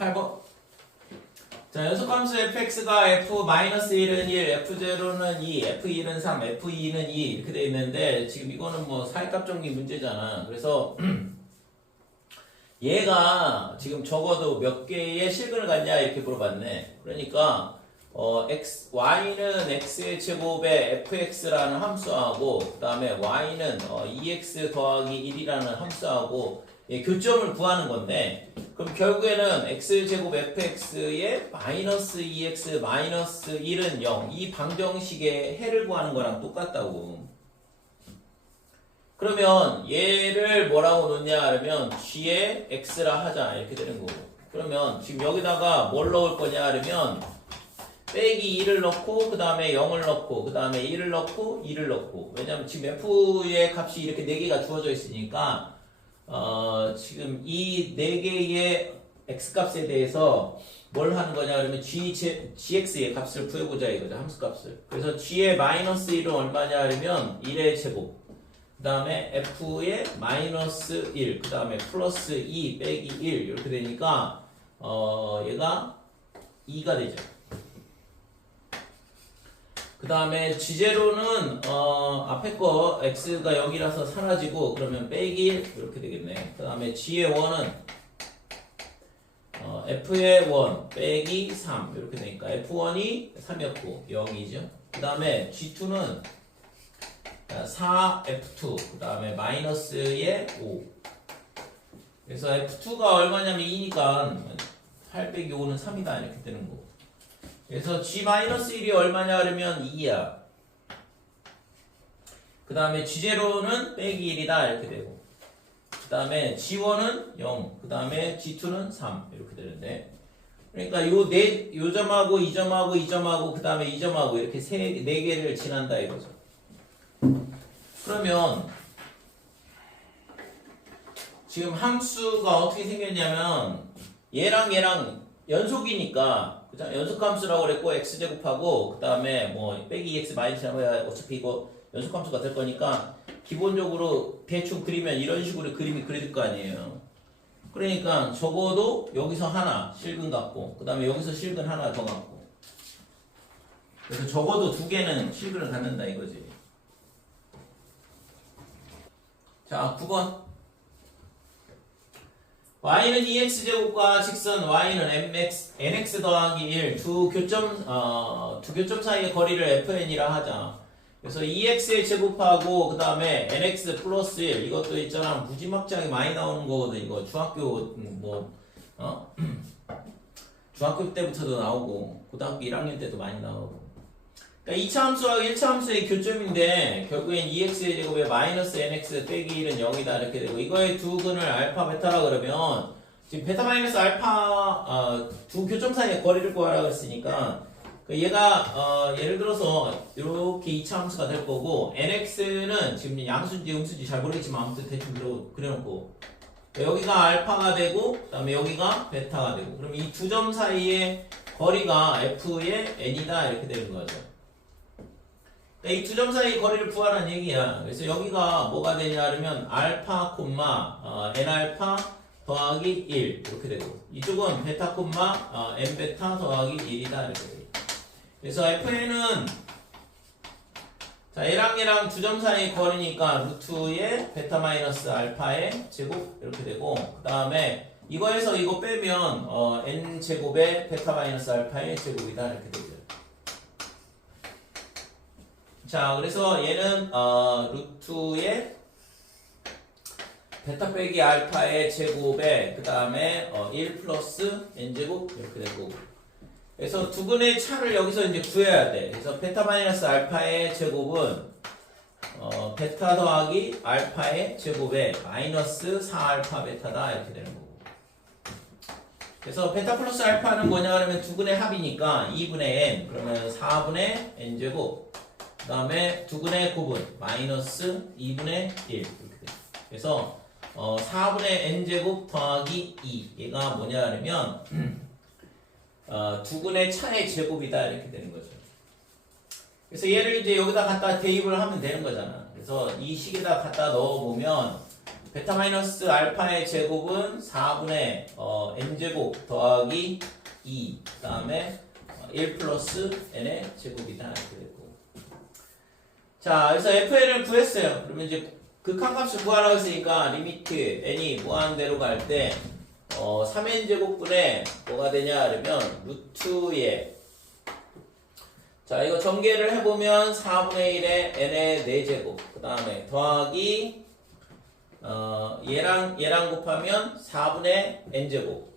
8번. 자, 연속함수 fx가 f-1은 1, f0는 2, f1은 3, f2는 2 이렇게 돼 있는데 지금 이거는 뭐 사이값 정리 문제잖아. 그래서 얘가 지금 적어도 몇 개의 실근을 갖냐 이렇게 물어봤네. 그러니까 y는 x의 제곱에 fx라는 함수하고 그 다음에 y는 2x 더하기 1이라는 함수하고 교점을 구하는 건데 그럼 결국에는 x제곱 fx에 마이너스 2x 마이너스 1은 0 이 방정식의 해를 구하는 거랑 똑같다고. 그러면 얘를 뭐라고 놓냐 하면 g의 x라 하자 이렇게 되는 거고. 그러면 지금 여기다가 뭘 넣을 거냐 하면 빼기 2를 넣고 그 다음에 0을 넣고 그 다음에 1을 넣고 2를 넣고. 왜냐면 지금 f의 값이 이렇게 4개가 주어져 있으니까 지금 이 4개의 x값에 대해서 뭘 하는 거냐 그러면 gx의 값을 구해보자 이거죠. 함수값을. 그래서 g의 마이너스 1은 얼마냐 하면 1의 제곱 그 다음에 f의 마이너스 1 그 다음에 플러스 2 빼기 1 이렇게 되니까 얘가 2가 되죠. 그 다음에 g제로는 앞에 거 x가 0이라서 사라지고 그러면 빼기 1 이렇게 되겠네. 그 다음에 g의 1은 f의 1 빼기 3 이렇게 되니까 f1이 3이었고 0이죠. 그 다음에 g2는 4f2 그 다음에 마이너스의 5. 그래서 f2가 얼마냐면 2니까 8 빼기 5는 3이다 이렇게 되는 거고. 그래서 g-1이 얼마냐 하면 2야. 그 다음에 g0는 빼기 1이다 이렇게 되고 그 다음에 g1은 0 그 다음에 g2는 3 이렇게 되는데 그러니까 요 점하고 이 점하고 이 점하고 그 다음에 이 점하고 이렇게 4개를 지난다 이거죠. 그러면 지금 함수가 어떻게 생겼냐면 얘랑 연속이니까 그죠? 연속함수라고 그랬고 x제곱하고 그 다음에 뭐 빼기 x 마이너스 하면 어차피 이거 연속함수가 될 거니까 기본적으로 대충 그리면 이런 식으로 그림이 그려질 거 아니에요. 그러니까 적어도 여기서 하나 실근 갖고 그 다음에 여기서 실근 하나 더 갖고 그래서 적어도 2개는 실근을 갖는다 이거지. 자 9번 y는 2x제곱과 직선 y는 nx 더하기 1 두 교점 사이의 거리를 fn이라 하자. 그래서 2x의 제곱하고 그 다음에 nx 플러스 1 이것도 있잖아 무지막지하게 많이 나오는 거거든. 이거 중학교 중학교 때부터도 나오고 고등학교 1학년 때도 많이 나오고. 그러니까 2차 함수와 1차 함수의 교점인데 결국엔 2x의 제곱에 마이너스 nx 빼기 1은 0이다 이렇게 되고 이거의 두 근을 알파 베타라 그러면 지금 베타 마이너스 알파 두 교점 사이의 거리를 구하라 그랬으니까 얘가 예를 들어서 이렇게 2차 함수가 될 거고 nx는 지금 양수인지 음수인지 잘 모르겠지만 아무튼 대충 그려놓고 여기가 알파가 되고 그 다음에 여기가 베타가 되고 그럼 이 두 점 사이의 거리가 f의 n이다 이렇게 되는 거죠. 이 두 점 사이 거리를 구하라는 얘기야. 그래서 여기가 뭐가 되냐 하면 알파 콤마 n알파 더하기 1 이렇게 되고 이쪽은 베타 콤마 n베타 더하기 1이다 이렇게 돼요. 그래서 fn은 자 얘랑 두 점 사이 거리니까 루트의 베타 마이너스 알파의 제곱 이렇게 되고 그 다음에 이거에서 이거 빼면 n 제곱의 베타 마이너스 알파의 제곱이다 이렇게 되죠. 자 그래서 얘는 루트의 베타 빼기 알파의 제곱에 그 다음에 1 플러스 n제곱 이렇게 되고 그래서 두 근의 차를 여기서 이제 구해야 돼. 그래서 베타 마이너스 알파의 제곱은 베타 더하기 알파의 제곱에 마이너스 4알파 베타다 이렇게 되는 거고 그래서 베타 플러스 알파는 뭐냐 하면 두 근의 합이니까 2분의 n 그러면 4분의 n제곱 그 다음에 두 근의 곱은 마이너스 2분의 1 이렇게 돼요. 그래서 4분의 n제곱 더하기 2 얘가 뭐냐 하면 두 근의 차의 제곱이다 이렇게 되는 거죠. 그래서 얘를 이제 여기다 갖다 대입을 하면 되는 거잖아. 그래서 이 식에다 갖다 넣어보면 베타 마이너스 알파의 제곱은 4분의 n제곱 더하기 2 그 다음에 1 플러스 n의 제곱이다 이렇게 되고. 자, 그래서 fn을 구했어요. 그러면 이제 극한값을 구하라고 했으니까 리미트 n이 무한대로 갈 때 3n제곱분의 뭐가 되냐 그러면 루트의, 자 이거 전개를 해보면 4분의 1의 n의 4제곱 그 다음에 더하기 얘랑 곱하면 4분의 n제곱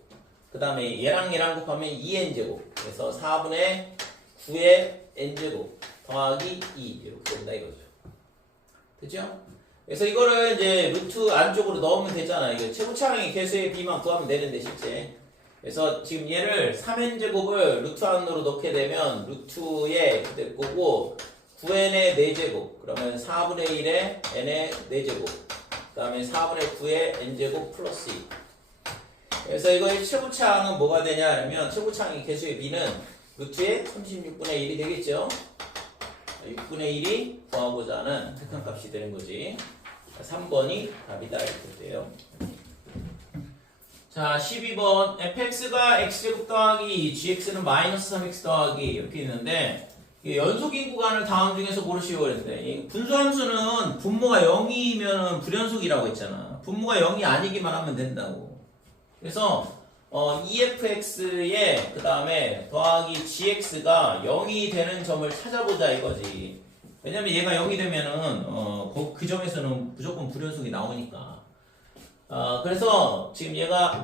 그 다음에 얘랑 곱하면 2n제곱 그래서 4분의 9의 n제곱 더하기 2 이렇게 된다 이거죠. 그죠? 그래서 이거를 이제 루트 안쪽으로 넣으면 되잖아. 이거 최고차항의 개수의 비만 구하면 되는데 실제. 그래서 지금 얘를 3n제곱을 루트 안으로 넣게 되면 루트의 될 거고 9n의 4제곱 그러면 4분의 1의 n의 4제곱 그 다음에 4분의 9의 n제곱 플러스 2. 그래서 이거의 최고차항은 뭐가 되냐 하면 최고차항의 개수의 b는 루트의 36분의 1이 되겠죠. 6분의 1이 구하고자 하는 극한값이 되는 거지. 3번이 답이다 이렇게 돼요. 자 12번 fx가 x제곱 더하기 gx는 마이너스 3x 더하기 이렇게 있는데 연속인 구간을 다음 중에서 고르시오 그랬는데 분수함수는 분모가 0이면 불연속이라고 했잖아. 분모가 0이 아니기만 하면 된다고. 그래서 EFX에 그 다음에 더하기 GX가 0이 되는 점을 찾아보자 이거지. 왜냐면 얘가 0이 되면은 그 점에서는 무조건 불연속이 나오니까. 그래서 지금 얘가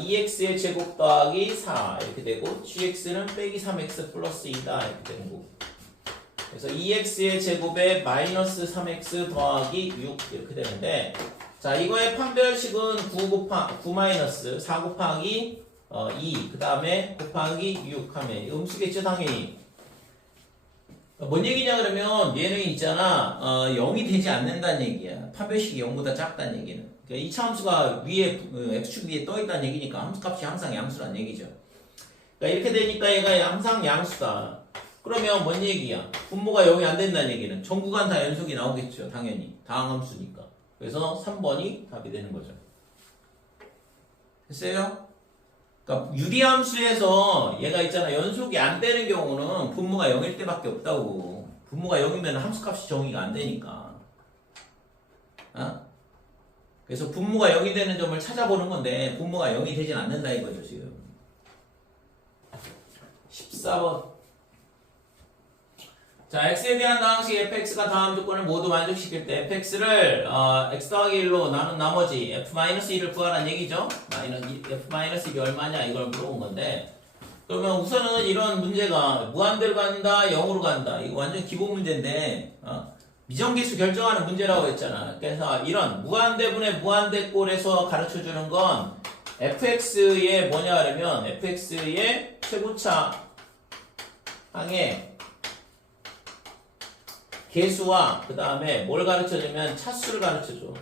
EX의 제곱 더하기 4 이렇게 되고 GX는 빼기 3X 플러스 2다 이렇게 되는 거고. 그래서 EX의 제곱에 마이너스 3X 더하기 6 이렇게 되는데 자, 이거의 판별식은 9 마이너스 4 곱하기 2, 그 다음에 곱하기 6 하면 음수겠죠, 당연히. 뭔 얘기냐, 그러면 얘는 있잖아, 0이 되지 않는다는 얘기야. 판별식이 0보다 작다는 얘기는. 그러니까 2차 함수가 위에, x축 위에 떠있다는 얘기니까 함수값이 항상 양수란 얘기죠. 그러니까 이렇게 되니까 얘가 항상 양수다. 그러면 뭔 얘기야? 분모가 0이 안 된다는 얘기는 전구간 다 연속이 나오겠죠, 당연히. 다항함수니까. 그래서 3번이 답이 되는 거죠. 됐어요? 그러니까 유리함수에서 얘가 있잖아. 연속이 안 되는 경우는 분모가 0일 때밖에 없다고. 분모가 0이면 함수값이 정의가 안 되니까. 그래서 분모가 0이 되는 점을 찾아보는 건데 분모가 0이 되진 않는다 이거죠 지금. 14번. 자, x에 대한 당식 fx가 다음 조건을 모두 만족시킬 때 fx를 x 더하기 1로 나눈 나머지 f-1을 구하라는 얘기죠. f-1이 얼마냐 이걸 물어본 건데 그러면 우선은 이런 문제가 무한대로 간다 0으로 간다 이거 완전 기본 문제인데 미정계수 결정하는 문제라고 했잖아. 그래서 이런 무한대분의 무한대꼴에서 가르쳐주는 건 fx의 뭐냐 하려면 fx의 최고차항의 개수와 그 다음에 뭘 가르쳐주면 차수를 가르쳐줘.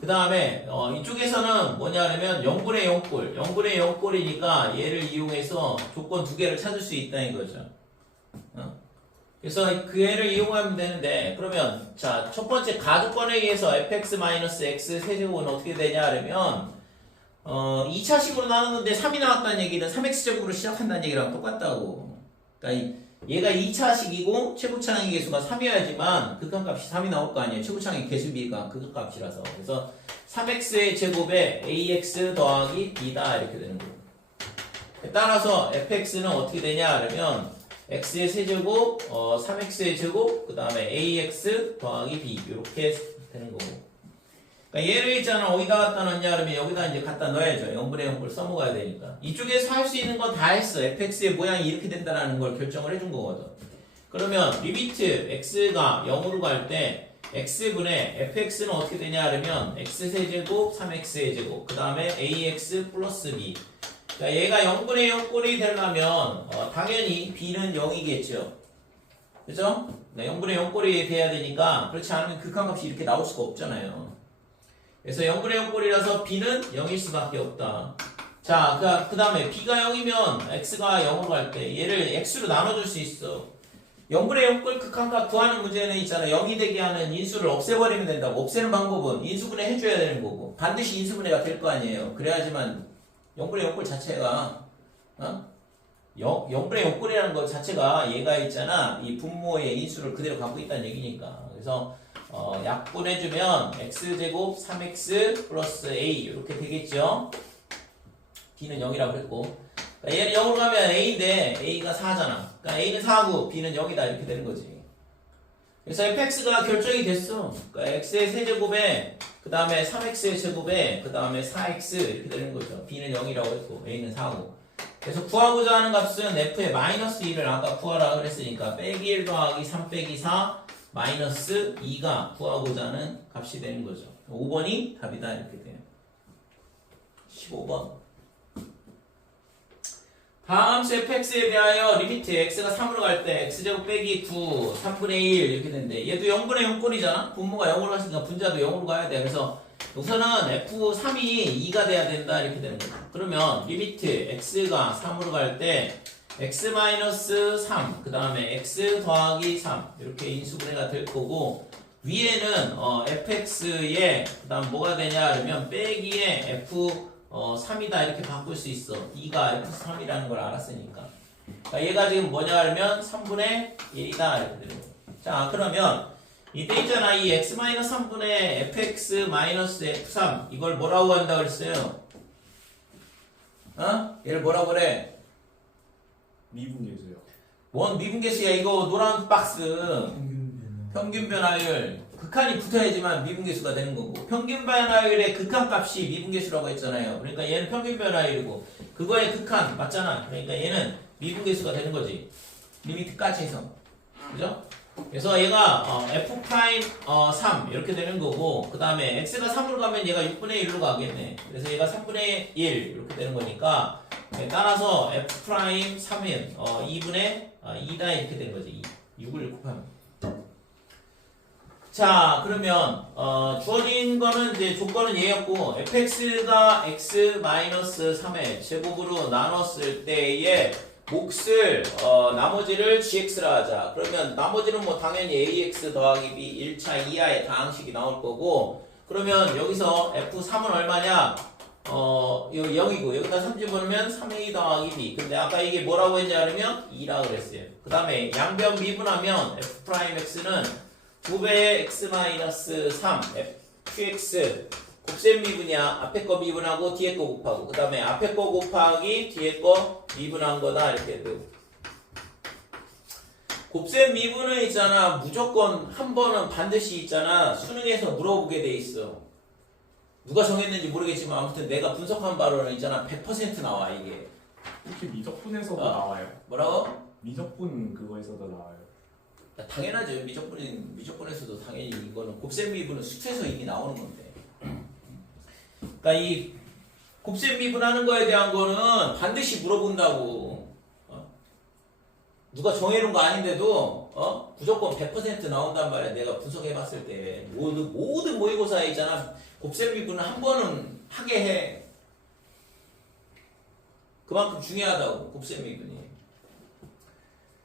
그 다음에 이쪽에서는 뭐냐 하면 0분의 0꼴 0분의 0꼴이니까 얘를 이용해서 조건 두 개를 찾을 수 있다는 거죠. 그래서 그 애를 이용하면 되는데 그러면 자 첫 번째 가조건에 의해서 fx-x 세제곱은 어떻게 되냐 하면 2차식으로 나눴는데 3이 나왔다는 얘기는 3x제곱으로 시작한다는 얘기랑 똑같다고. 그러니까 얘가 2차식이고 최고차항의 개수가 3이어야지만 극한값이 3이 나올 거 아니에요. 최고차항의 개수비가 극한값이라서. 그래서 3x의 제곱에 ax 더하기 b다 이렇게 되는 거예요. 따라서 fx는 어떻게 되냐 하면 x의 세제곱, 3x의 제곱, 그 다음에 ax 더하기 b 이렇게 되는 거고. 그러니까 얘를 있잖아 어디다 갖다 넣냐 하면 여기다 이제 갖다 넣어야죠. 0분의 0꼴 써먹어야 되니까. 이쪽에서 할 수 있는 건 다 했어. fx의 모양이 이렇게 된다는 걸 결정을 해준 거거든. 그러면 리미트 x가 0으로 갈 때 x분의 fx는 어떻게 되냐 하면 x세제곱 3x의 제곱 그 다음에 ax 플러스 b. 그러니까 얘가 0분의 0꼴이 되려면 당연히 b는 0이겠죠. 그죠? 0분의 0꼴이 돼야 되니까 그렇지 않으면 극한값이 이렇게 나올 수가 없잖아요. 그래서 0분의 0꼴이라서 b는 0일 수밖에 없다. 자, 그 다음에 b가 0이면 x가 0으로 갈 때 얘를 x로 나눠줄 수 있어. 0분의 0꼴 극한값 구하는 문제는 있잖아. 0이 되게 하는 인수를 없애버리면 된다고. 없애는 방법은 인수분해 해줘야 되는 거고 반드시 인수분해가 될 거 아니에요. 그래야지만 0분의 0꼴 자체가 0분의 0꼴이라는 것 자체가 얘가 있잖아. 이 분모의 인수를 그대로 갖고 있다는 얘기니까. 그래서 약분해주면 x제곱 3x 플러스 a 이렇게 되겠죠. b는 0이라고 그랬고 그러니까 얘는 0으로 가면 a인데 a가 4잖아. 그러니까 a는 4고 b는 0이다 이렇게 되는 거지. 그래서 fx가 결정이 됐어. 그러니까 x의 세제곱에 그 다음에 3x의 제곱에 그 다음에 4x 이렇게 되는 거죠. b는 0이라고 했고 a는 4고 그래서 구하고자 하는 값은 f의 마이너스 1을 아까 구하라 그랬으니까 빼기 1 더하기 3 빼기 4 마이너스 2가 구하고자 하는 값이 되는 거죠. 5번이 답이다 이렇게 돼요. 15번 다음 함수 fx에 대하여 리미트 x가 3으로 갈 때 x제곱 빼기 9 3분의 1 이렇게 되는데 얘도 0분의 0꼴이잖아. 분모가 0으로 갔으니까 분자도 0으로 가야 돼. 그래서 우선은 f3이 2가 돼야 된다 이렇게 되는 거죠. 그러면 리미트 x가 3으로 갈 때 x-3 그 다음에 x 더하기 3 이렇게 인수분해가 될 거고 위에는 fx에 그 다음 뭐가 되냐 그러면 빼기에 f3이다 이렇게 바꿀 수 있어. 2가 f3이라는 걸 알았으니까. 그러니까 얘가 지금 뭐냐 하면 3분의 1이다 이렇게 되는 거예요. 자 그러면 이때 있잖아. 이 x-3분의 fx-f3 이걸 뭐라고 한다 그랬어요? 얘를 뭐라고 그래? 미분계수요. 뭔 미분계수야 이거 노란 박스. 평균 변화율 극한이 붙어야지만 미분계수가 되는 거고 평균 변화율의 극한값이 미분계수라고 했잖아요. 그러니까 얘는 평균 변화율이고 그거의 극한 맞잖아. 그러니까 얘는 미분계수가 되는 거지. 리미트까지 해서 그죠? 그래서 얘가 f'3 이렇게 되는 거고 그 다음에 x가 3으로 가면 얘가 6분의 1로 가겠네. 그래서 얘가 3분의 1 이렇게 되는 거니까 따라서 f'3은 2분의 2다 이렇게 되는 거지. 6을 곱하면 자 그러면 주어진 거는 이제 조건은 얘였고 fx가 x-3의 제곱으로 나눴을 때의 몫을 나머지를 gx라 하자. 그러면 나머지는 뭐 당연히 ax 더하기 b 1차 이하의 다항식이 나올 거고 그러면 여기서 f3은 얼마냐? 이거 0이고 여기다 3 집어넣으면 3a 더하기 b. 근데 아까 이게 뭐라고 했냐면 2라고 그랬어요. 그 다음에 양변 미분하면 f'x는 2배의 x-3 qx 곱셈 미분이야. 앞에 거 미분하고 뒤에 거 곱하고 그 다음에 앞에 거 곱하기 뒤에 거 미분한 거다 이렇게 되고 곱셈 미분은 있잖아. 무조건 한 번은 반드시 있잖아. 수능에서 물어보게 돼 있어. 누가 정했는지 모르겠지만 아무튼 내가 분석한 바로는 있잖아. 100% 나와 이게. 혹시 미적분에서도 나와요? 뭐라고? 미적분 그거에서도 나와요. 당연하죠. 미적분에서도 당연히 이거는 곱셈 미분은 수트에서 이미 나오는 건데. 그러니까 이 곱셈 미분하는 거에 대한 거는 반드시 물어본다고. 누가 정해놓은 거 아닌데도 무조건 100% 나온단 말이야. 내가 분석해봤을 때 모든 모의고사에 있잖아. 곱셈 미분은 한 번은 하게 해. 그만큼 중요하다고 곱셈 미분이.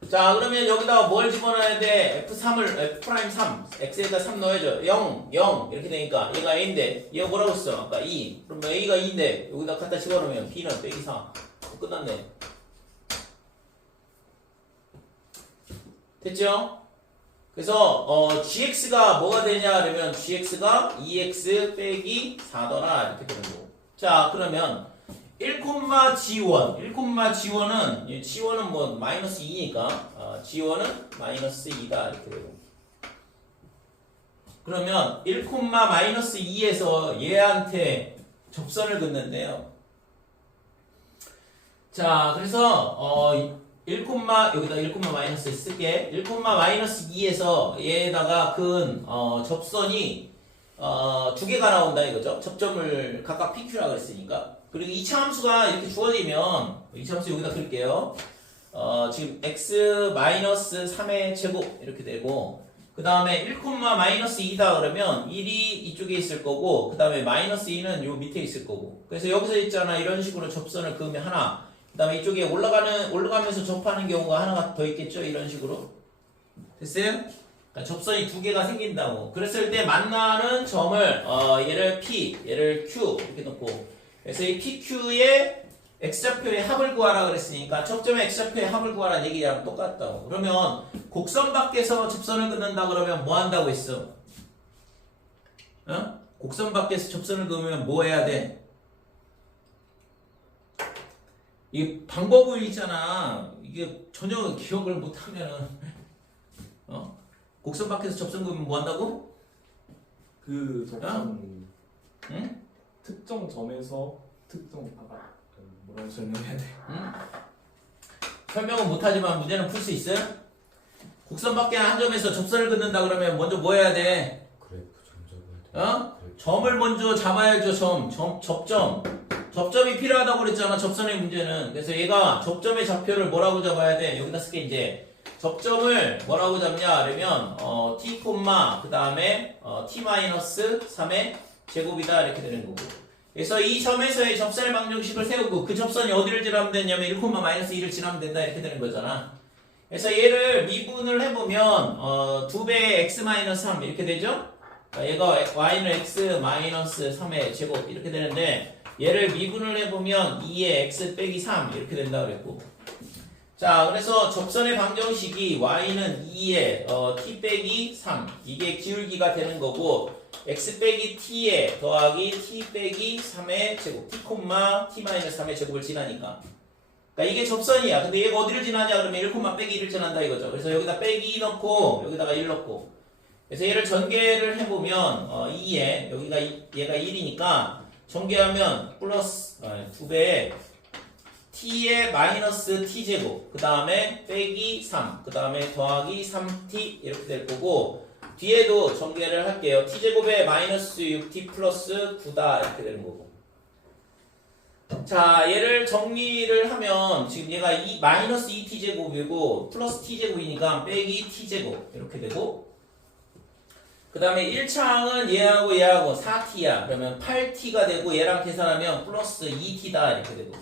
자 그러면 여기다가 뭘 집어넣어야 돼? f3을 f'3 x에다 3 넣어야죠. 0 0 이렇게 되니까 얘가 a인데 얘가 뭐라고 했어? 아까 2 그러면 a가 2인데 여기다 갖다 집어넣으면 b는 빼기 4 끝났네. 됐죠? 그래서 gx가 뭐가 되냐 그러면 gx가 2x 빼기 4더라 이렇게 되는 거고. 자 그러면 1,g1 1,g1은 g1은 뭐 마이너스 2니까 g1은 마이너스 2다 이렇게 되고 그러면 1,-2에서 얘한테 접선을 긋는데요. 자 그래서 1, 여기다 1, 쓸게. 1,-2에서 얘에다가 근 접선이 두 개가 나온다 이거죠. 접점을 각각 PQ라 그랬으니까. 그리고 2차 함수가 이렇게 주어지면 2차 함수 여기다 쓸게요. 지금 x-3의 제곱 이렇게 되고 그 다음에 1,-2다 그러면 1이 이쪽에 있을 거고 그 다음에 -2는 요 밑에 있을 거고 그래서 여기서 있잖아. 이런 식으로 접선을 그으면 하나 그 다음에 이쪽에 올라가면서 접하는 경우가 하나가 더 있겠죠. 이런 식으로 됐어요? 그러니까 접선이 두 개가 생긴다고. 그랬을 때 만나는 점을 얘를 P, 얘를 Q 이렇게 놓고, 그래서 이 PQ의 x좌표의 합을 구하라 그랬으니까 접점의 x좌표의 합을 구하라는 얘기랑 똑같다고. 그러면 곡선 밖에서 접선을 긋는다 그러면 뭐 한다고 했어? 어? 곡선 밖에서 접선을 그으면 뭐 해야 돼? 이 방법이 있잖아. 이게 전혀 기억을 못하면은 곡선 밖에서 접선 그으면 뭐 한다고? 그 접선 응? 특정 점에서 뭐라고 설명해야 돼? 응? 설명은 못하지만 문제는 풀 수 있어요? 곡선 밖에 한 점에서 접선을 긋는다 그러면 먼저 뭐 해야 돼? 그래프 점 잡아야 돼. 점을 먼저 잡아야죠. 접점. 접점이 필요하다고 그랬잖아. 접선의 문제는. 그래서 얘가 접점의 좌표를 뭐라고 잡아야 돼? 여기다 쓸게 이제. 접점을 뭐라고 잡냐? 그러면 t, 그 다음에 t-3의 제곱이다 이렇게 되는 거고. 그래서 이 점에서의 접선의 방정식을 세우고 그 접선이 어디를 지나면 되냐면 1,-2를 지나면 된다 이렇게 되는 거잖아. 그래서 얘를 미분을 해보면 2배의 x-3 이렇게 되죠? 얘가 y는 x-3의 제곱 이렇게 되는데 얘를 미분을 해보면 2의 x 빼기 3 이렇게 된다 그랬고, 자 그래서 접선의 방정식이 y는 2의 t 빼기 3 이게 기울기가 되는 거고, x 빼기 t에 더하기 t 빼기 3의 제곱 t,t-3의 제곱을 지나니까, 그러니까 이게 접선이야. 근데 얘가 어디를 지나냐 그러면 1, 빼기 1을 지난다 이거죠. 그래서 여기다 빼기 2 넣고 여기다가 1 넣고, 그래서 얘를 전개를 해보면 2에 여기가 얘가 1이니까 전개하면 플러스 2배에 t의 마이너스 t제곱 그 다음에 빼기 3 그 다음에 더하기 3t 이렇게 될 거고, 뒤에도 전개를 할게요. t제곱에 마이너스 6t 플러스 9다 이렇게 되는 거고. 자 얘를 정리를 하면 지금 얘가 마이너스 2t제곱이고 플러스 t제곱이니까 빼기 t제곱 이렇게 되고, 그 다음에 1차항은 얘하고 4t야. 그러면 8t가 되고 얘랑 계산하면 플러스 2t다 이렇게 되고,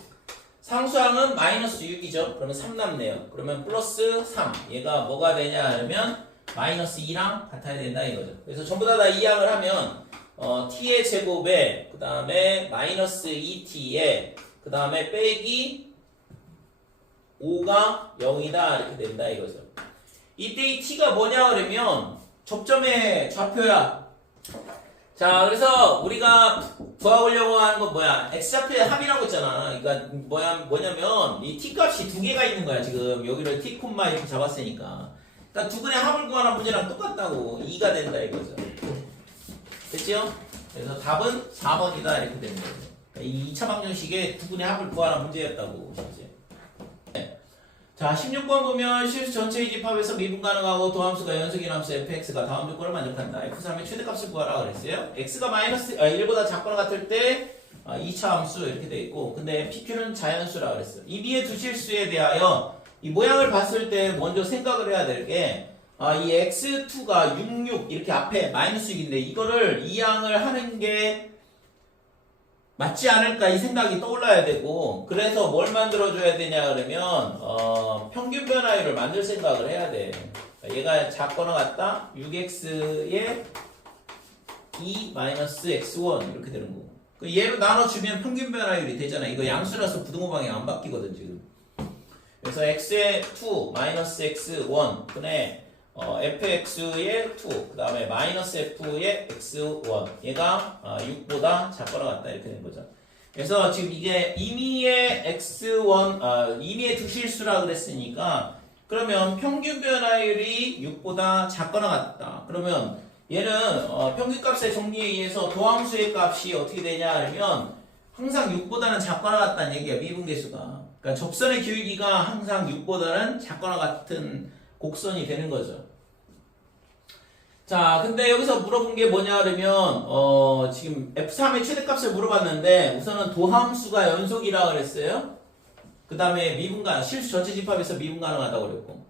상수항은 마이너스 6이죠. 그러면 3 남네요. 그러면 플러스 3. 얘가 뭐가 되냐 하면 마이너스 2랑 같아야 된다 이거죠. 그래서 전부 다 이항을 하면 t의 제곱에 그 다음에 마이너스 2t에 그 다음에 빼기 5가 0이다 이렇게 된다 이거죠. 이때 이 t가 뭐냐 그러면 접점의 좌표야. 자 그래서 우리가 구하려고 하는 건 뭐야? x좌표의 합이라고 했잖아. 그러니까 뭐냐면 이 t 값이 두 개가 있는 거야. 지금 여기를 t, 이렇게 잡았으니까. 그러니까 두 근의 합을 구하는 문제랑 똑같다고. 2가 된다 이거죠. 됐죠? 그래서 답은 4번이다 이렇게 되는 거죠. 그러니까 이 2차 방정식의 두 근의 합을 구하는 문제였다고. 실제. 자 16번 보면 실수 전체의 집합에서 미분 가능하고 도함수가 연속인 함수 fx가 다음 조건을 만족한다. f3의 최대값을 구하라 그랬어요. x가 1보다 작거나 같을 때 2차 함수 이렇게 돼 있고, 근데 pq는 자연수라 그랬어요. 이 위에 두 실수에 대하여 이 모양을 봤을 때 먼저 생각을 해야 될 게, 이 x2가 66 이렇게 앞에 마이너스 6인데 이거를 이항을 하는 게 맞지 않을까 이 생각이 떠올라야 되고, 그래서 뭘 만들어줘야 되냐 그러면 평균 변화율을 만들 생각을 해야 돼. 얘가 작거나 같다 6x에 2-x1 이렇게 되는 거고, 얘로 나눠주면 평균 변화율이 되잖아. 이거 양수라서 부등호 방향 안 바뀌거든 지금. 그래서 x에 2 x1 근데 fx의 2, 그 다음에 마이너스 f의 x1 얘가 6보다 작거나 같다 이렇게 된 거죠. 그래서 지금 이게 임의의 x1 임의의 두 실수라 그랬으니까, 그러면 평균 변화율이 6보다 작거나 같다. 그러면 얘는 평균값의 정리에 의해서 도함수의 값이 어떻게 되냐 하면 항상 6보다는 작거나 같다는 얘기야. 미분계수가. 그러니까 접선의 기울기가 항상 6보다는 작거나 같은 곡선이 되는 거죠. 자, 근데 여기서 물어본 게 뭐냐 그러면 지금 f3의 최대값을 물어봤는데 우선은 도함수가 연속이라 그랬어요. 그 다음에 실수 전체 집합에서 미분 가능하다고 그랬고.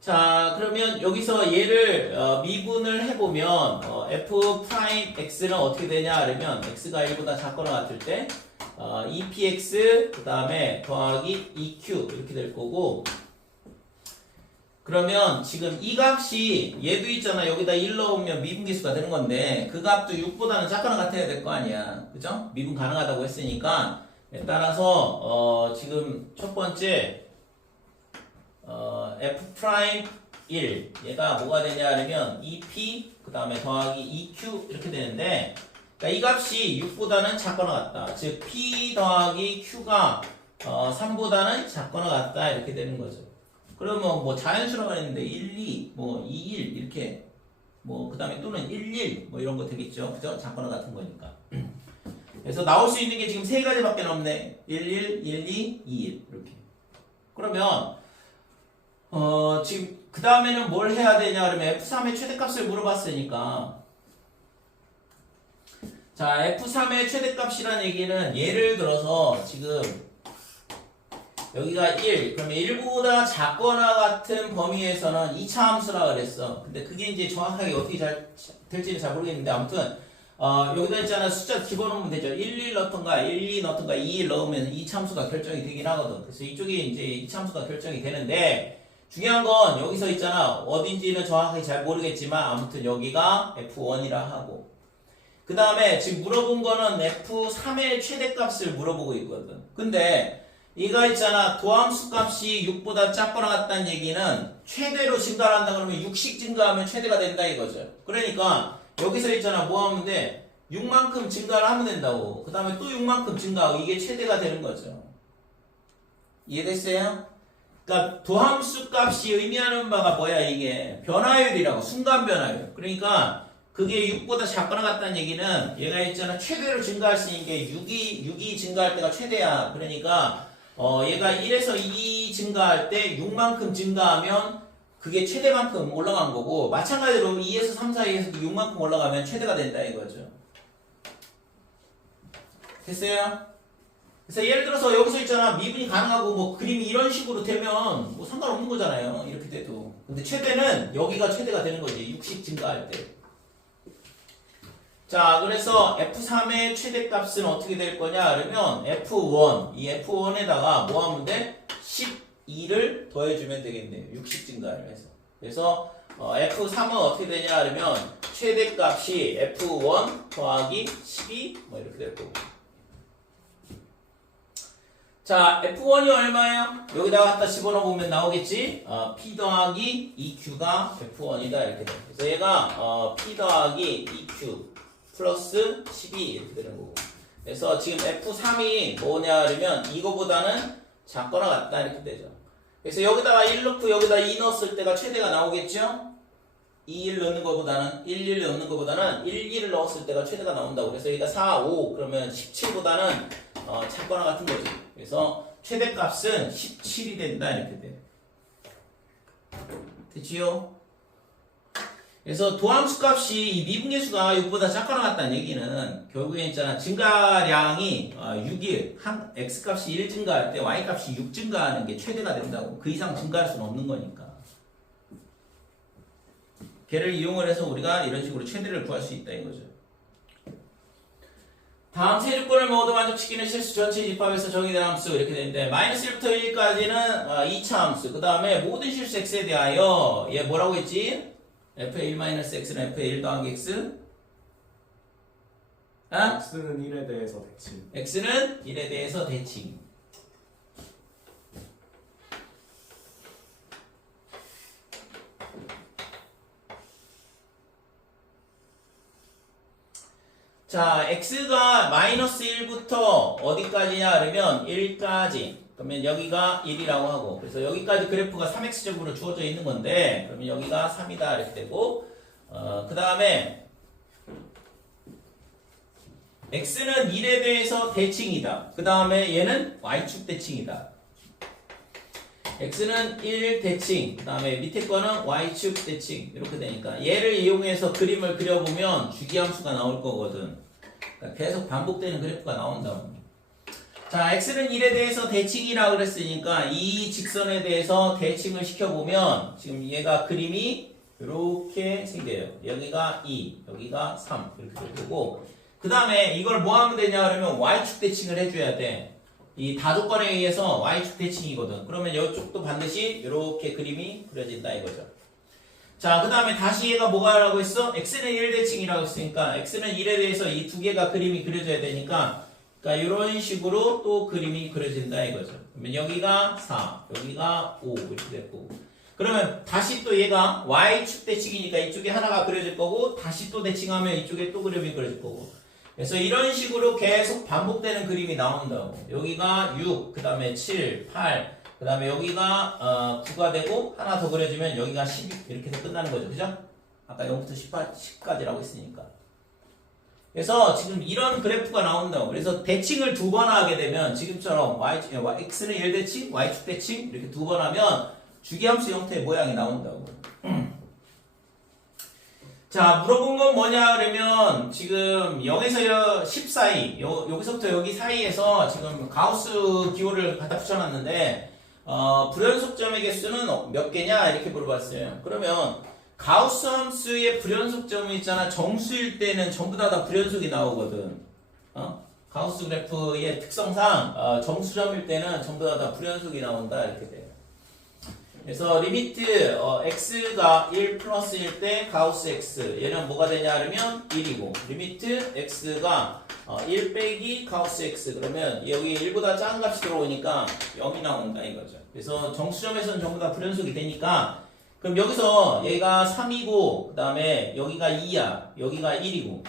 자, 그러면 여기서 얘를 미분을 해보면 f'x는 어떻게 되냐 그러면 x가 1보다 작거나 같을 때 2px 그 다음에 더하기 2q 이렇게 될 거고, 그러면 지금 이 값이 얘도 있잖아. 여기다 1 넣으면 미분계수가 되는 건데 그 값도 6보다는 작거나 같아야 될 거 아니야. 그죠? 미분 가능하다고 했으니까 따라서 지금 첫 번째 f 프라임 1 얘가 뭐가 되냐 하면 2p 그 다음에 더하기 2q 이렇게 되는데 그러니까 이 값이 6보다는 작거나 같다. 즉 p 더하기 q가 3보다는 작거나 같다 이렇게 되는 거죠. 그러면 뭐 자연수라고 했는데 1, 2, 뭐 2, 1 이렇게 뭐 그 다음에 또는 1, 1 뭐 이런 거 되겠죠. 그죠? 작거나 같은 거니까. 그래서 나올 수 있는 게 지금 세 가지밖에 없네. 1, 1, 1, 2, 2, 1 이렇게. 그러면 지금 그 다음에는 뭘 해야 되냐 그러면 F3의 최대값을 물어봤으니까 자 F3의 최대값이라는 얘기는 예를 들어서 지금 여기가 1 그러면 1보다 작거나 같은 범위에서는 2차 함수라 그랬어. 근데 그게 이제 정확하게 어떻게 될지는 잘 모르겠는데 아무튼 여기다 있잖아. 숫자 집어넣으면 되죠. 1, 1 넣던가 1, 2 넣던가 2, 1 넣으면 2차 함수가 결정이 되긴 하거든. 그래서 이쪽에 이제 2차 함수가 결정이 되는데 중요한 건 여기서 있잖아. 어딘지는 정확하게 잘 모르겠지만 아무튼 여기가 F1이라 하고 그 다음에 지금 물어본 거는 F3의 최대값을 물어보고 있거든. 근데 이거 있잖아. 도함수 값이 6보다 작거나 같다는 얘기는 최대로 증가를 한다 그러면 6씩 증가하면 최대가 된다 이거죠. 그러니까 여기서 있잖아. 뭐 하면 돼? 6만큼 증가를 하면 된다고. 그 다음에 또 6만큼 증가하고 이게 최대가 되는 거죠. 이해됐어요? 그러니까 도함수 값이 의미하는 바가 뭐야 이게 변화율이라고. 순간 변화율. 그러니까 그게 6보다 작거나 같다는 얘기는 얘가 있잖아. 최대로 증가할 수 있는 게 6이 증가할 때가 최대야. 그러니까 얘가 1에서 2 증가할 때 6만큼 증가하면 그게 최대만큼 올라간 거고 마찬가지로 2에서 3 사이에서도 6만큼 올라가면 최대가 된다 이거죠. 됐어요? 그래서 예를 들어서 여기서 있잖아. 미분이 가능하고 뭐 그림이 이런 식으로 되면 뭐 상관없는 거잖아요. 이렇게 돼도. 근데 최대는 여기가 최대가 되는 거지. 60 증가할 때. 자, 그래서 F3의 최대값은 어떻게 될 거냐? 그러면 F1, 이 F1에다가 뭐 하면 돼? 12를 더해주면 되겠네요. 60 증가를 해서. 그래서 F3은 어떻게 되냐? 그러면 최대값이 F1 더하기 12 뭐 이렇게 될 거고. 자, F1이 얼마예요? 여기다가 갖다 집어넣으면 나오겠지? P 더하기 EQ가 F1이다 이렇게 돼. 그래서 얘가 P 더하기 EQ 플러스 12 이렇게 되는 거고. 그래서 지금 F3이 뭐냐 그러면 이거보다는 작거나 같다 이렇게 되죠. 그래서 여기다가 1 넣고 여기다 2 넣었을 때가 최대가 나오겠죠? 2, 1 넣는 거보다는 1, 1 넣는 거보다는 1, 2를 넣었을 때가 최대가 나온다고. 그래서 여기가 4, 5 그러면 17보다는 작거나 같은 거지. 그래서 최대값은 17이 된다 이렇게 돼. 됐지요? 그래서 도함수 값이 이 미분계수가 6보다 작거나 같다는 얘기는 결국에 있잖아. 증가량이 6이 x 값이 1 증가할 때 y 값이 6 증가하는 게 최대가 된다고. 그 이상 증가할 수는 없는 거니까. 걔를 이용을 해서 우리가 이런 식으로 최대를 구할 수 있다 이거죠. 다음 세 조건을 모두 만족시키는 실수 전체 집합에서 정의된 함수 이렇게 되는데 마이너스 1부터 1까지는 2차 함수. 그 다음에 모든 실수 x에 대하여 얘 뭐라고 했지? f1-x는 f1 더하기 x x는 1에 대해서 대칭. x는 1에 대해서 대칭. 자, x가 마이너스 1부터 어디까지냐 그러면 1까지. 그러면 여기가 1이라고 하고, 그래서 여기까지 그래프가 3x적으로 주어져 있는 건데, 그러면 여기가 3이다 이렇게 되고, 그 다음에 x는 1에 대해서 대칭이다. 그 다음에 얘는 y축 대칭이다. x는 1 대칭, 그 다음에 밑에 거는 y축 대칭 이렇게 되니까 얘를 이용해서 그림을 그려보면 주기함수가 나올 거거든. 그러니까 계속 반복되는 그래프가 나온다. 자, x는 1에 대해서 대칭이라고 그랬으니까 이 직선에 대해서 대칭을 시켜보면 지금 얘가 그림이 이렇게 생겨요. 여기가 2, 여기가 3 이렇게 될 거고, 그 다음에 이걸 뭐 하면 되냐 그러면 y축 대칭을 해줘야 돼. 이 다조건에 의해서 y축 대칭이거든. 그러면 이쪽도 반드시 이렇게 그림이 그려진다 이거죠. 자, 그 다음에 다시 얘가 뭐가 라고 했어? x는 1대칭이라고 했으니까 x는 1에 대해서 이 두 개가 그림이 그려져야 되니까 그러니까 이런 식으로 또 그림이 그려진다 이거죠. 그러면 여기가 4, 여기가 5 이렇게 됐고 그러면 다시 또 얘가 y축 대칭이니까 이쪽에 하나가 그려질 거고 다시 또 대칭하면 이쪽에 또 그림이 그려질 거고 그래서 이런 식으로 계속 반복되는 그림이 나온다고. 여기가 6, 그 다음에 7, 8, 그 다음에 여기가 9가 되고 하나 더 그려주면 여기가 12 이렇게 해서 끝나는 거죠. 그죠? 아까 0부터 10까지라고 했으니까. 그래서 지금 이런 그래프가 나온다고. 그래서 대칭을 두 번 하게 되면 지금처럼 x는 1대칭, y축 대칭 이렇게 두 번 하면 주기함수 형태의 모양이 나온다고. 자, 물어본 건 뭐냐 그러면 지금 0에서 10 사이 여기서부터 여기 사이에서 지금 가우스 기호를 갖다 붙여놨는데 불연속점의 개수는 몇 개냐 이렇게 물어봤어요. 그러면 가우스 함수의 불연속점이 있잖아. 정수일 때는 전부 다 불연속이 나오거든. 가우스 그래프의 특성상 정수점일 때는 전부 다 불연속이 나온다 이렇게 돼요. 그래서 리미트 x가 1 플러스일 때 가우스 x 얘는 뭐가 되냐 그러면 1이고 리미트 x가 1 빼기 가우스 x 그러면 여기 1보다 작은 값이 들어오니까 0이 나온다 이거죠. 그래서 정수점에서는 전부 다 불연속이 되니까 그럼 여기서 얘가 3이고 그 다음에 여기가 2야 여기가 1이고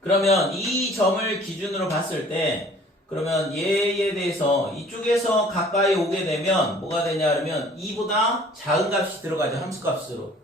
그러면 이 점을 기준으로 봤을 때 그러면 얘에 대해서 이쪽에서 가까이 오게 되면 뭐가 되냐 그러면 2보다 작은 값이 들어가죠. 함수값으로.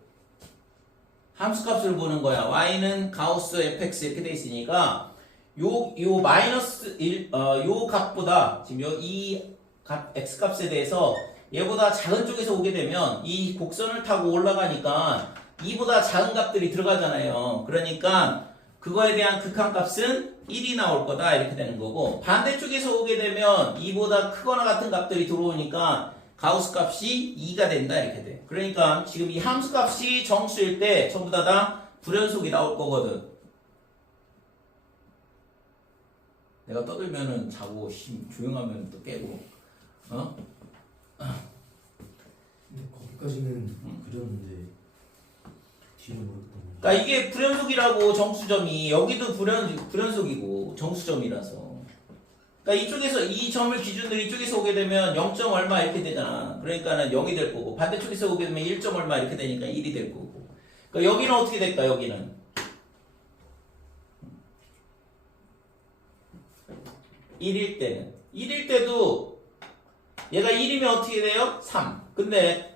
함수값을 보는 거야. y는 가우스 fx 이렇게 돼 있으니까 요 마이너스 1, 요 값보다 지금 이 값, x값에 대해서 얘보다 작은 쪽에서 오게 되면 이 곡선을 타고 올라가니까 2보다 작은 값들이 들어가잖아요. 그러니까 그거에 대한 극한값은 1이 나올 거다 이렇게 되는 거고 반대쪽에서 오게 되면 2보다 크거나 같은 값들이 들어오니까 가우스 값이 2가 된다 이렇게 돼. 그러니까 지금 이 함수 값이 정수일 때 전부 다 불연속이 나올 거거든. 내가 떠들면은 자고 조용하면 또 깨고 근데 거기까지는 그렸는데 뒤를 모르겠다. 그러니까 이게 불연속이라고 정수점이 여기도 불연속이고 정수점이라서 그러니까 이쪽에서 이 점을 기준으로 이쪽에서 오게 되면 0. 얼마 이렇게 되잖아. 그러니까는 0이 될 거고 반대쪽에서 오게 되면 1. 얼마 이렇게 되니까 1이 될 거고 그러니까 여기는 어떻게 될까 여기는 1일 때도 얘가 1이면 어떻게 돼요? 3 근데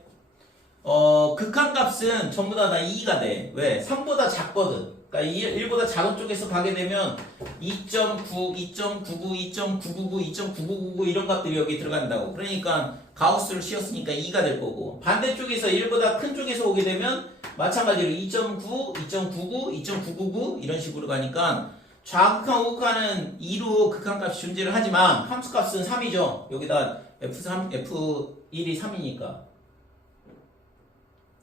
극한값은 전부 다 2가 돼. 왜? 3보다 작거든. 그러니까 1보다 작은 쪽에서 가게 되면 2.9, 2.99, 2.999, 2.9999 이런 값들이 여기 들어간다고. 그러니까 가우스를 씌웠으니까 2가 될 거고 반대쪽에서 1보다 큰 쪽에서 오게 되면 마찬가지로 2.9, 2.99, 2.999 이런 식으로 가니까 좌극한, 우극한은 2로 극한값이 존재를 하지만 함수값은 3이죠. 여기다 F3, F1이 3이니까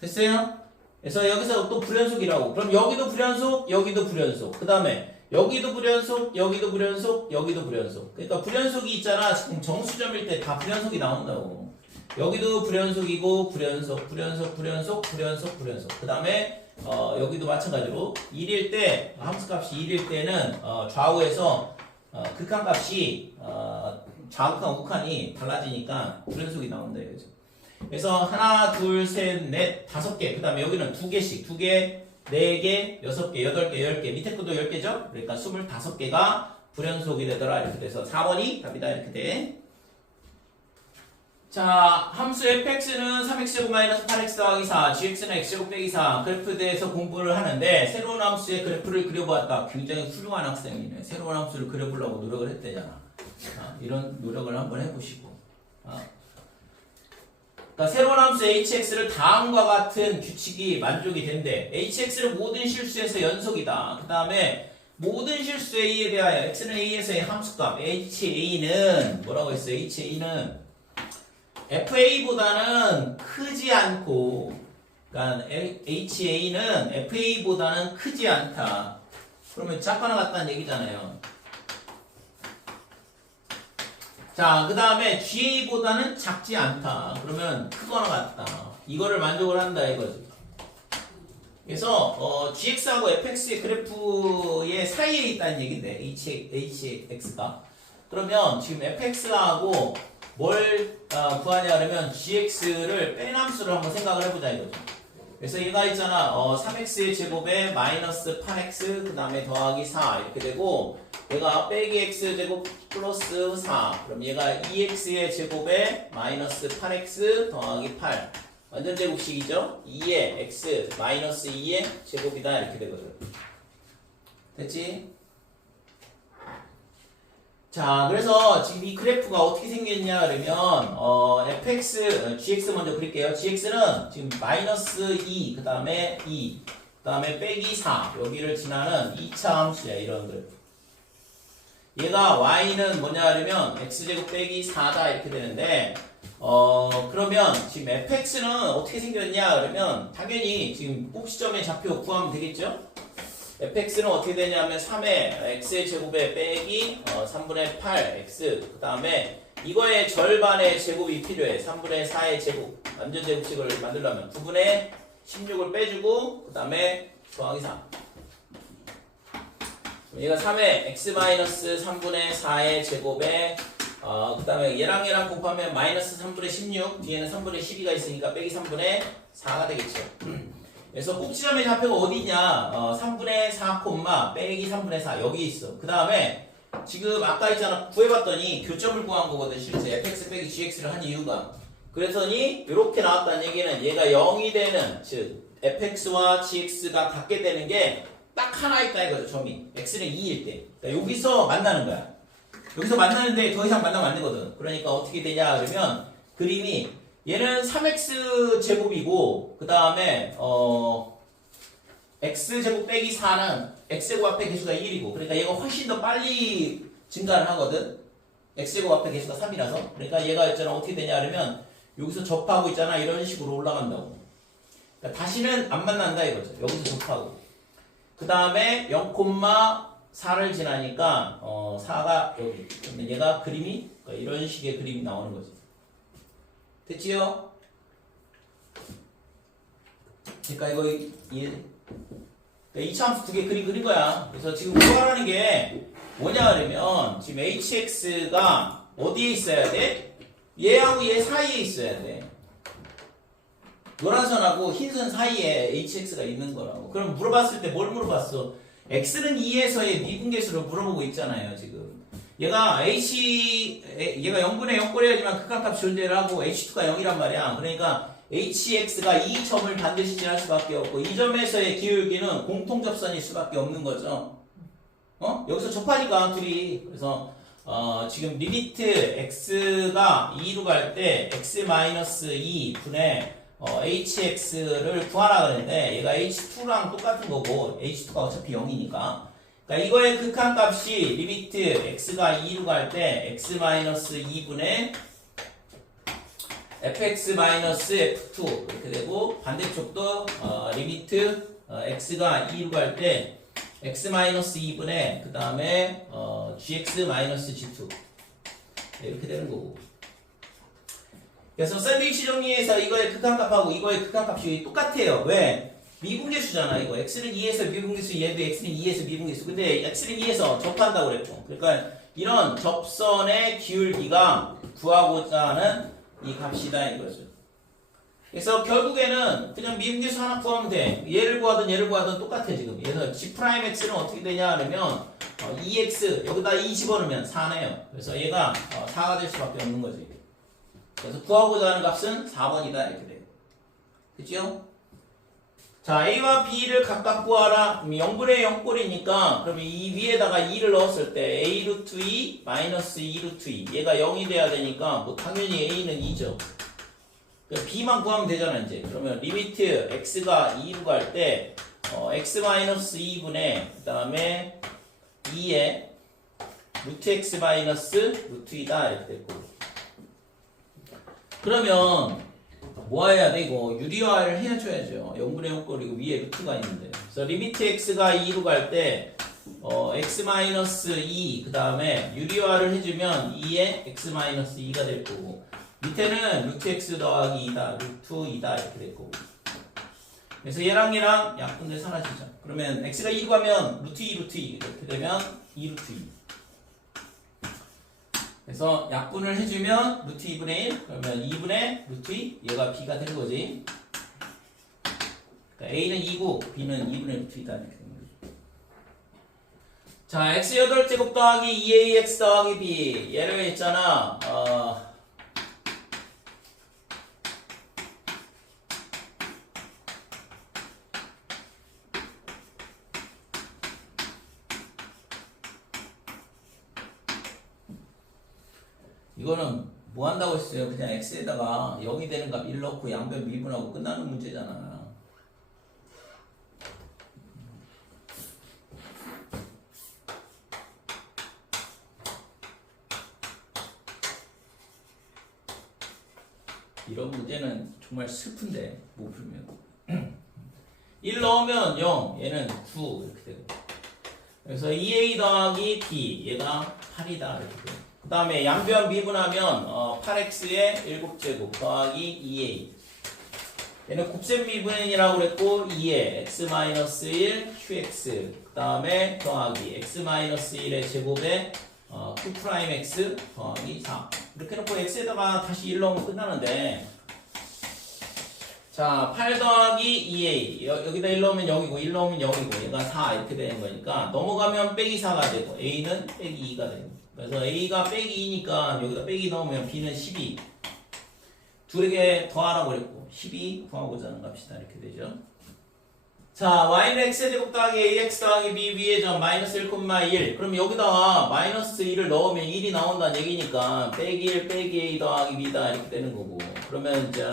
됐어요? 그래서 여기서 또 불연속이라고. 그럼 여기도 불연속, 여기도 불연속. 그 다음에 여기도 불연속, 여기도 불연속, 여기도 불연속. 그러니까 불연속이 있잖아. 지금 정수점일 때 다 불연속이 나온다고. 여기도 불연속이고 불연속, 불연속, 불연속, 불연속, 불연속. 그 다음에 여기도 마찬가지로 1일 때 함수값이 1일 때는 좌우에서 극한값이 좌극한, 우극한이 달라지니까 불연속이 나온다 이거죠. 그래서 하나, 둘, 셋, 넷, 5개. 그 다음에 여기는 2개씩. 2개, 4개, 6개, 8개, 10개. 밑에 것도 10개죠? 그러니까 25개가 불연속이 되더라. 이렇게 돼서 4번이 답이다. 이렇게 돼. 자, 함수 fx는 3x-8x 더하기 4, gx는 x제곱 빼기 4. 그래프에 대해서 공부를 하는데 새로운 함수의 그래프를 그려보았다. 굉장히 훌륭한 학생이네. 새로운 함수를 그려보려고 노력을 했대잖아. 이런 노력을 한번 해보시고. 그러니까 새로운 함수 hx를 다음과 같은 규칙이 만족이 된대. hx는 모든 실수에서 연속이다. 그 다음에 모든 실수 a에 대하여 x는 a에서의 함수값 ha는 뭐라고 했어요? ha는 fa보다는 크지 않고 그러니까 ha는 fa보다는 크지 않다. 그러면 작거나 같다는 얘기잖아요. 자, 그 다음에 GA보다는 작지 않다. 그러면 크거나 같다. 이거를 만족을 한다 이거지. 그래서 GX하고 FX의 그래프의 사이에 있다는 얘긴데 HX가. 그러면 지금 FX하고 뭘 구하냐 그러면 GX를 뺀 함수를 한번 생각을 해보자 이거죠. 그래서 얘가 있잖아 3x의 제곱에 마이너스 8x 그 다음에 더하기 4 이렇게 되고 얘가 빼기 x제곱 플러스 4 그럼 얘가 2x의 제곱에 마이너스 8x 더하기 8 완전 제곱식이죠. 2의 x 마이너스 2의 제곱이다 이렇게 되거든. 됐지? 자, 그래서 지금 이 그래프가 어떻게 생겼냐 그러면 GX 먼저 그릴게요. GX는 지금 마이너스 2, 그 다음에 2, 그 다음에 빼기 4 여기를 지나는 2차 함수야 이런 그래프. 얘가 Y는 뭐냐 그러면 X제곱 빼기 4다 이렇게 되는데 그러면 지금 fx는 어떻게 생겼냐 그러면 당연히 지금 꼭지점의 좌표 구하면 되겠죠? fx는 어떻게 되냐면 3의 x의 제곱에 빼기 3분의 8x 그 다음에 이거의 절반의 제곱이 필요해. 3분의 4의 제곱 완전 제곱식을 만들려면 9분의 16을 빼주고 그 다음에 더하기 3 얘가 3의 x-3분의 4의 제곱에 그 다음에 얘랑 곱하면 마이너스 3분의 16 뒤에는 3분의 12가 있으니까 빼기 3분의 4가 되겠죠. 그래서 꼭지점의 좌표가 어디냐 3분의 4 콤마 빼기 3분의 4 여기 있어. 그 다음에 지금 아까 있잖아 구해봤더니 교점을 구한 거거든. 실제 fx 빼기 gx를 한 이유가 그랬더니 이렇게 나왔다는 얘기는 얘가 0이 되는 즉 fx와 gx가 같게 되는 게 딱 하나 있다 이거죠. 점이 x는 2일 때 그러니까 여기서 만나는 거야. 여기서 만나는데 더 이상 만나면 안 되거든. 그러니까 어떻게 되냐 그러면 그림이 얘는 3x 제곱이고 그 다음에 x 제곱 빼기 4는 x 제곱 앞에 개수가 1이고 그러니까 얘가 훨씬 더 빨리 증가를 하거든. x 제곱 앞에 개수가 3이라서 그러니까 얘가 있잖아 어떻게 되냐 그러면 여기서 접하고 있잖아 이런 식으로 올라간다고. 그러니까 다시는 안 만난다 이거죠. 여기서 접하고 그 다음에 0,4를 지나니까 4가 여기. 그러면 얘가 그림이 그러니까 이런 식의 그림이 나오는 거지. 됐지요? 그러니까 이거 이해? 2차 함수 두 개 그린 거야. 그래서 지금 구하라는 게 뭐냐 그러면 지금 hx가 어디에 있어야 돼? 얘하고 얘 사이에 있어야 돼. 노란 선하고 흰 선 사이에 hx가 있는 거라고. 그럼 물어봤을 때 뭘 물어봤어? x는 2에서의 미분계수를 물어보고 있잖아요 지금. 얘가 0분의 0꼴해야지만 극한값 존재를 하고 h2가 0이란 말이야. 그러니까 hx가 이 점을 반드시 지날 수밖에 없고 이 점에서의 기울기는 공통접선일 수밖에 없는 거죠. 여기서 접하니까 둘이. 그래서 지금 리미트 x가 2로 갈 때 x-2 분의 hx를 구하라 그랬는데 얘가 h2랑 똑같은 거고 h2가 어차피 0이니까 그러니까 이거의 극한값이 리미트 x가 2로 갈 때 x-2분의 fx-f2 이렇게 되고 반대쪽도 리미트 x가 2로 갈 때 x-2분의 그 다음에 gx-g2 이렇게 되는 거고. 그래서 샌드위치 정리해서 이거의 극한값하고 이거의 극한값이 똑같아요. 왜? 미분계수잖아 이거. x는 2에서 미분계수 얘도 x는 2에서 미분계수. 근데 x는 2에서 접한다고 그랬고. 그러니까 이런 접선의 기울기가 구하고자 하는 이 값이다 이거죠. 그래서 결국에는 그냥 미분계수 하나 구하면 돼. 얘를 구하든 똑같아 지금. 그래서 g'x는 어떻게 되냐 하면 2x 여기다 2 집어넣으면 4네요. 그래서 얘가 4가 될 수밖에 없는 거지. 그래서 구하고자 하는 값은 4번이다 이렇게 돼요. 그치요? 자, A와 B를 각각 구하라. 0분의 0꼴이니까 그러면 이 위에다가 2를 넣었을 때 A 루트 2 마이너스 2 루트 2 얘가 0이 돼야 되니까 뭐 당연히 A는 2죠. B만 구하면 되잖아 이제. 그러면 리미트 X가 2로 갈 때 X-2분의 그 다음에 2의 루트 X 마이너스 루트 2다 이렇게 됐고. 그러면 뭐 해야 돼? 이거 유리화를 해줘야죠. 0분의 0꼴이고 위에 루트가 있는데. 그래서 리미트 x가 2로 갈 때 x-2 그 다음에 유리화를 해주면 2에 x-2가 될 거고 밑에는 루트 x 더하기 2다 루트 2다 이렇게 될 거고 그래서 얘랑 약분돼 사라지죠. 그러면 x가 2로 가면 루트 2 루트 2 이렇게 되면 2 루트 2 그래서 약분을 해주면 루트 2분의 1 그러면 2분의 루트 2 얘가 b가 된 거지. 그러니까 a는 2고 b는 2분의 루트 2다 이렇게 되는 거지. 자 x 8제곱 더하기 2ax 더하기 b 얘를 했잖아. 이거는 뭐 한다고 했어요? 그냥 x에다가 0이 되는 값 1 넣고 양변 미분하고 끝나는 문제잖아. 이런 문제는 정말 슬픈데 못 풀면 1 넣으면 0 얘는 9 이렇게 되고 그래서 2a 더하기 b 얘가 8이다 이렇게 돼요. 그 다음에 양변 미분하면 8x의 7제곱 더하기 2a 얘는 곱셈 미분이라고 그랬고 2에 x-1 qx 그 다음에 더하기 x-1의 제곱에 q'x 더하기 4 이렇게 놓고 x에다가 다시 1 넣으면 끝나는데 자 8 더하기 2a 여기다 1 넣으면 0이고 1 넣으면 0이고 얘가 4 이렇게 되는 거니까 넘어가면 빼기 4가 되고 a는 빼기 2가 되고 그래서 a가 빼기 2니까 여기다 빼기 넣으면 b는 12 둘에게 더하라고 그랬고 12 더하고자 하는 값이다 이렇게 되죠. 자 y는 x제곱 더하기 ax 더하기 b 위에 점 마이너스 1,1 그럼 여기다가 마이너스 1을 넣으면 1이 나온다는 얘기니까 빼기 1 빼기 a 더하기 b다 이렇게 되는 거고 그러면 이제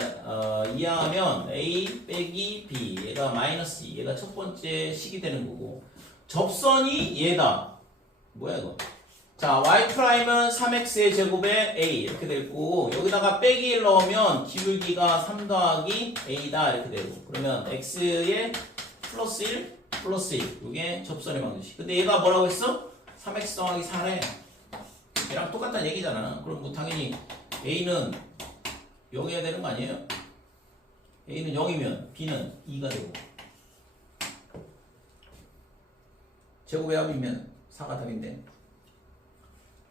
이항하면 a 빼기 b 얘가 마이너스 2 얘가 첫 번째 식이 되는 거고 접선이 얘다 뭐야 이거 자 y''은 3x의 제곱에 a 이렇게 되고 여기다가 빼기 1 넣으면 기울기가 3 더하기 a다 이렇게 되고 그러면 x의 플러스 1 플러스 1 이게 접선의 방정식 근데 얘가 뭐라고 했어? 3x 더하기 4래 얘랑 똑같다는 얘기잖아. 그럼 뭐 당연히 a는 0이어야 되는 거 아니에요? a는 0이면 b는 2가 되고 제곱의 합이면 4가 답인데